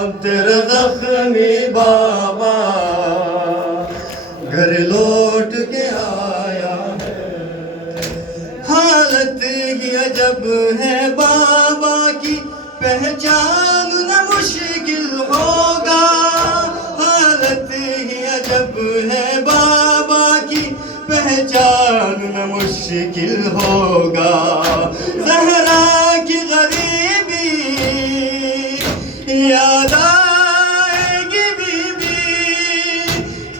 तेरा जख्मी बाबा घर लौट के आया है। हालत ही अजब है बाबा की, पहचानना मुश्किल होगा। हालत ही अजब है बाबा की, पहचानना मुश्किल होगा। ज़हरा की गरीबी याद आएगी बीबी,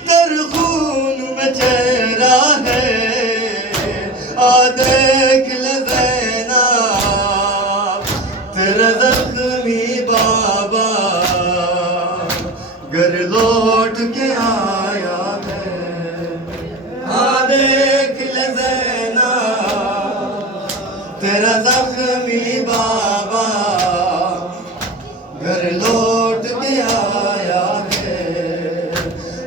तर खून में चेहरा है। आ देख ले ज़ैना तेरा ज़ख्मी बाबा घर लौट के आया है। आ देख ले ज़ैना तेरा ज़ख्मी बाबा घर लौट के आया है।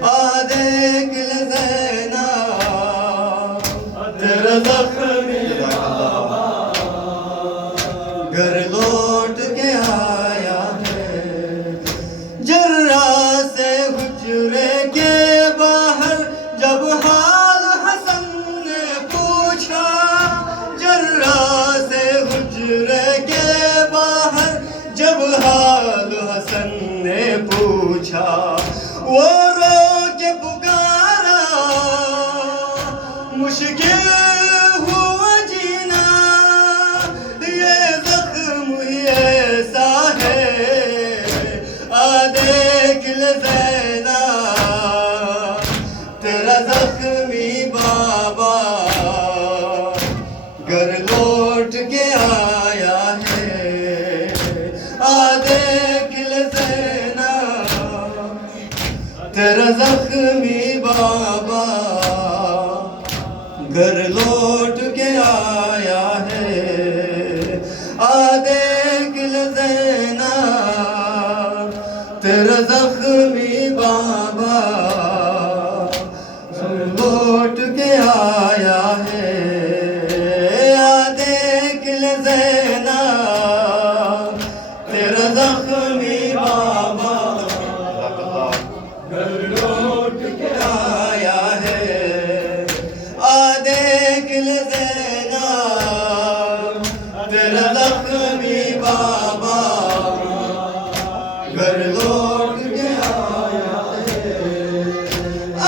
आ देख ले ज़ैना तेरा ज़ख्मी बाबा घर लौट के आया है। जर्रा से हुजरे के बाहर जब हाल हसन ने पूछा, जर्रा से हुजरे के बाहर जब हाल हसन ने पूछा, वो रो के पुकारा मुश्किल हुआ जीना, ये जख्म ही ऐसा है। आ देख ले ज़ैना तेरा ज़ख्मी बाबा घर लौट के आया है। आ देख ले ज़ैना तेरा ज़ख्मी बाबा घर लौट के आया है। आ देख ले ज़ैना तेरा ज़ख्मी बाबा घर लौट के आया है। आ देख ले ज़ैना तेरा ज़ख्मी बाबा घर लौट के आया है। आ देख ले ज़ैना तेरा ज़ख्मी बाबा घर लौट के आया है।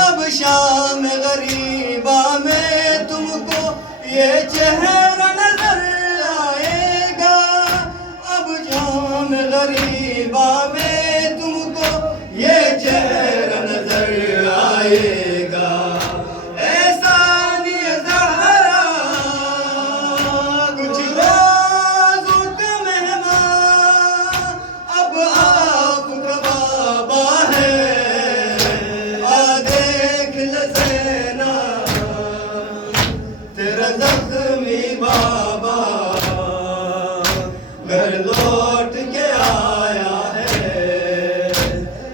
अब शाम गरीबा में तुमको ये चेहरा नजर आएगा। अब शाम गरीबा में तुमको ये चेहरा नजर आएगा। ऐसा नहीं ज़हरा कुछ रोज़ों का मेहमान, अब आपका बाबा है। आ देख ले ज़ैना तेरा ज़ख्मी बाबा घर लौट के आया है।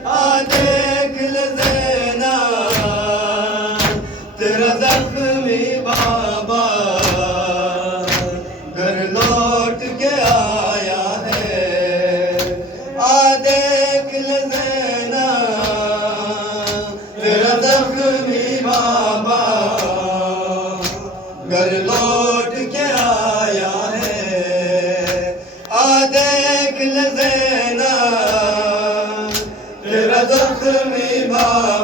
आ देख ले ज़ैना तेरा ज़ख्मी बाबा घर लौट के आया है। आ देख ले ज़ैना तेरा ज़ख्मी बाबा घर लौट के आया है। आ देख ले ज़ैना तेरा ज़ख्मी बाबा